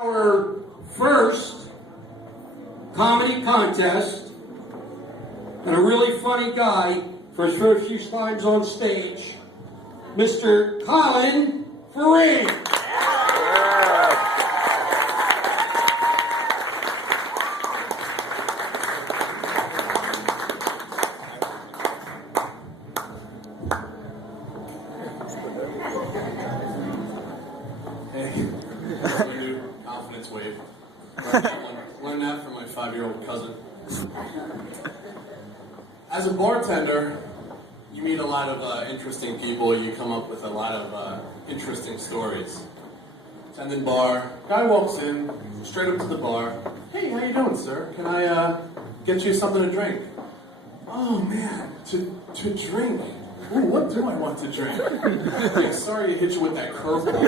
Our first comedy contest, and a really funny guy for his first few times on stage, Mr. Collin. Hey, confidence wave. Learned that from my 5-year-old cousin. As a bartender, you meet a lot of interesting people. You come up with a lot of interesting stories. Attendant bar, guy walks in, straight up to the bar. Hey, how you doing, sir? Can I get you something to drink? Oh man, to drink. Ooh, what do I want to drink? Hey, sorry to hit you with that curveball.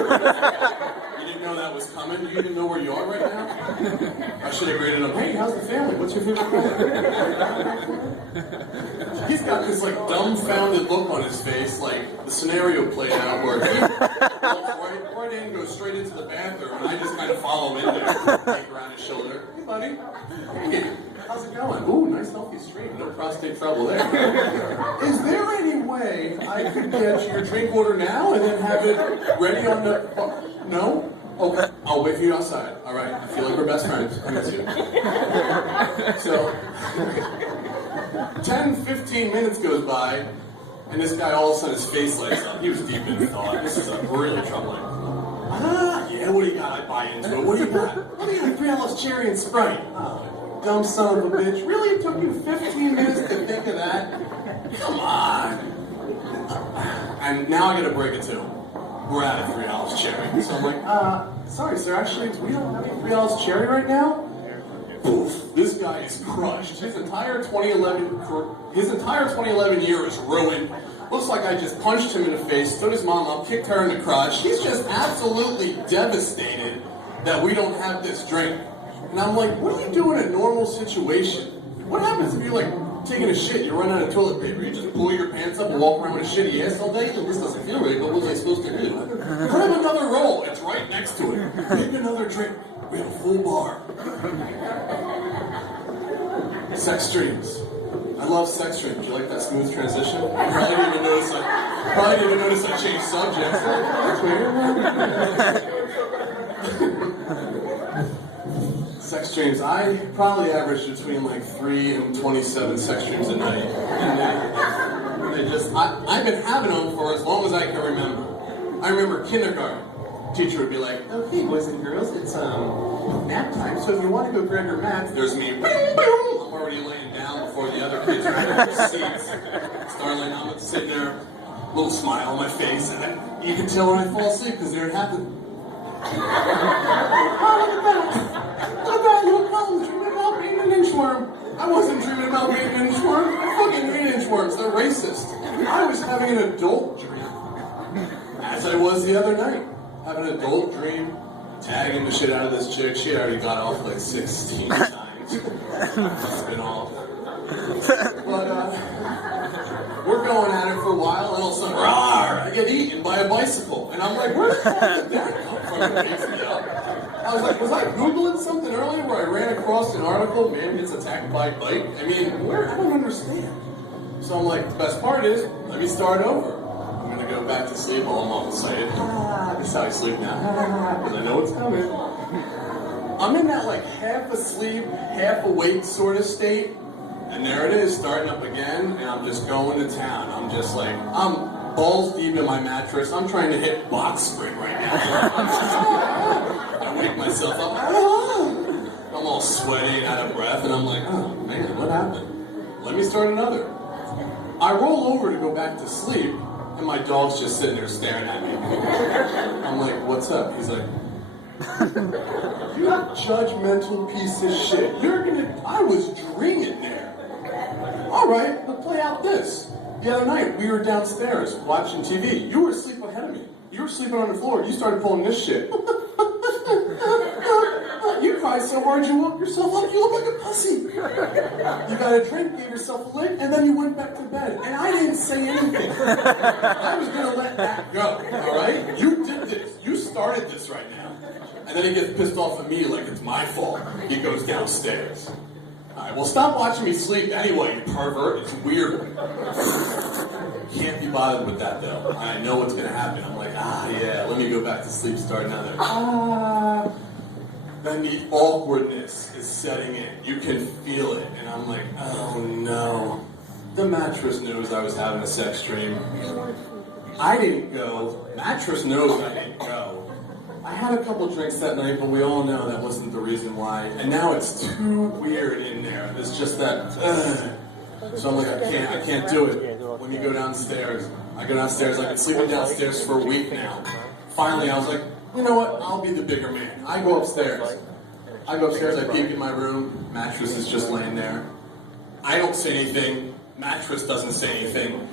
You didn't know that was coming? Do you even know where you are right now? I should have graded him. Hey, how's the family? What's your favorite color? He's got this like dumbfounded look on his face, like the scenario played out where he walks right in, goes straight into the bathroom, and I just kind of follow in there, take around his shoulder. Hey, buddy. Hey, how's it going? Ooh, nice healthy stream. No prostate trouble there. Is there any way I could get your drink order now and then have it ready on the... No? Okay, I'll wait for you outside. All right, I feel like we're best friends. I miss you. So, 10, 15 minutes goes by, and this guy all of a sudden his face lights up. He was deep in thought. This is really troubling. Yeah, what do you got? I buy into it. What do you got? What do you got? 3 ounce cherry and Sprite. Oh, dumb son of a bitch. Really? It took you 15 minutes to think of that? Come on. And now I gotta break it to him. We're out of 3 ounce cherry. So I'm like, sorry sir, actually we don't have any 3 ounce cherry right now. Poof, this guy is crushed. His entire 2011 year is ruined. Looks like I just punched him in the face, stood his mom up, kicked her in the crotch. He's just absolutely devastated that we don't have this drink. And I'm like, what do you do in a normal situation? What happens if you're like taking a shit, you run out of toilet paper, you just pull your pants up and walk around with a shitty ass all day? This doesn't feel right, but what was I supposed to do? Grab another roll, it's right next to it. Take another drink. We have a full bar. Sex dreams. I love sex dreams. You like that smooth transition? Probably didn't even notice I changed subjects. Sex dreams. I probably average between like 3 and 27 sex dreams a night. And I've been having them for as long as I can remember. I remember kindergarten. Teacher would be like, okay, boys and girls, it's nap time, so if you want to go grab your mats, there's me, boom, boom. I'm already laying down before the other kids are in their seats. Starling, I'm sitting there, a little smile on my face, and you can tell when I fall asleep because there it happened. Look at you, Collin, dreaming about being an inchworm. I wasn't dreaming about being an inchworm. I fucking hate inchworms, they're racist. I was having an adult dream, as I was the other night. Having an adult dream, tagging the shit out of this chick. She already got off like 16 times. It's been off. But we're going at it for a while, and all of a sudden, rawr, I get eaten by a bicycle. And I'm like, where the fuck did that come from? It makes me up. I was like, was I Googling something earlier where I ran across an article, man gets attacked by a bike? I mean, where? I don't understand. So I'm like, the best part is, let me start over. I'm gonna go back to sleep, all excited. This is how I sleep now. Because I know it's coming. I'm in that like half asleep, half awake sort of state. And there it is, starting up again, and I'm just going to town. I'm just like, I'm balls deep in my mattress. I'm trying to hit box spring right now. I wake myself up. I'm all sweaty and out of breath, and I'm like, oh man, what happened? Let me start another. I roll over to go back to sleep, and my dog's just sitting there staring at me. I'm like, what's up? He's like, you judgmental piece of shit. I was dreaming there. All right, but play out this. The other night, we were downstairs watching TV. You were asleep ahead of me. You were sleeping on the floor. You started pulling this shit. You cried so hard you woke yourself up. You look like a pussy. You got a drink, gave yourself a lick, and then you went back to bed. And I didn't say anything. I was going to let that go, all right? You did this. You started this right now. And then he gets pissed off at me like it's my fault. He goes downstairs. Alright, well stop watching me sleep anyway, you pervert. It's weird. Can't be bothered with that though. I know what's gonna happen. I'm like, yeah, let me go back to sleep, start another. Then the awkwardness is setting in. You can feel it. And I'm like, oh no. The mattress knows I was having a sex dream. I didn't go. Mattress knows I didn't go. I had a couple drinks that night, but we all know that wasn't the reason why. And now it's too weird in there. There's just that, So I'm like, I can't do it. When you go downstairs, I go downstairs. I've been sleeping downstairs for a week now. Finally, I was like, you know what? I'll be the bigger man. I go upstairs. I peek in my room. Mattress is just laying there. I don't say anything. Mattress doesn't say anything.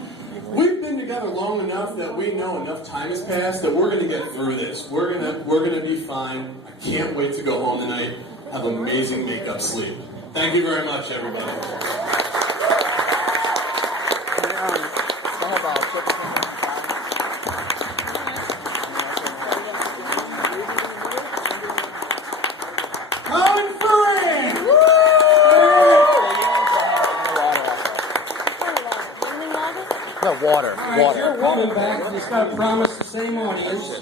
We've been together long enough that we know enough time has passed that we're gonna get through this. We're gonna be fine. I can't wait to go home tonight. Have amazing makeup sleep. Thank you very much, everybody. Collin! No, water. All right, you're coming back. You just got to promise the same audience.